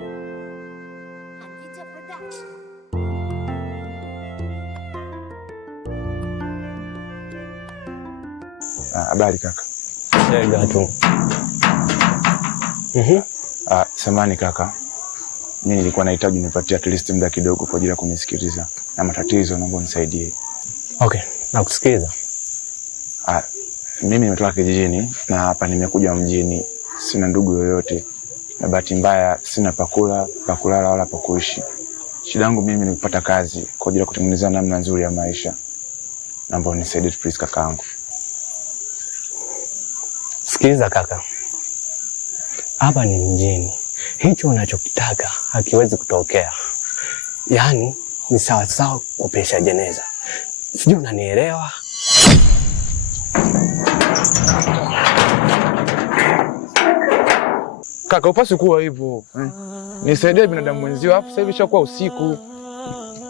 Anita Production. Habari kaka. Shega tu. Samahani kaka. Mimi nilikuwa nahitaji unipatie at least muda kidogo kwa ajili ya kunisikiliza na matatizo, naomba unisaidie. Okay, nakusikiliza. Mimi nimetoka kijijini na hapa nimekuja mjini. Sina ndugu yoyote. Na bahati mbaya sina pakulala wala pakuishi. Shida yangu mimi ni kupata kazi kwa ajili ya kutengeneza namna nzuri ya maisha. Naomba unisaidie please kakaangu. Sikiliza kaka. Hapa ni mjini. Hicho unachokitaka hakiwezi kutokea. Yaani ni sawa sawa kupesha jeneza. Sijui unanielewa? Kaka, upasi kuwa hivyo. Nisaidie binadamu mwenzio, afu sasa hivi shakuwa usiku.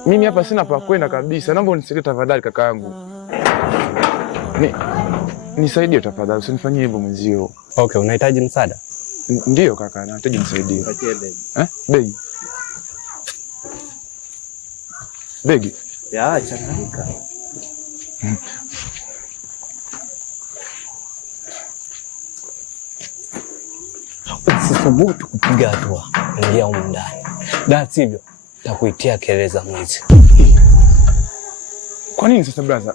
Mimi hapa sina pa kwenda kabisa. Naomba unisaidie tafadhali kakaangu. Nisaidie tafadhali, usinifanyie hivyo mwenzio. Okay, unahitaji msaada? Ndio kaka, nahitaji nisaidie. Patie begi. Begi. Begi. Ya, changamka. Usisubutu kupiga hatua, ingia humu ndani. La sivyo, takuitia kelele za mwizi. Kwa nini sasa brother?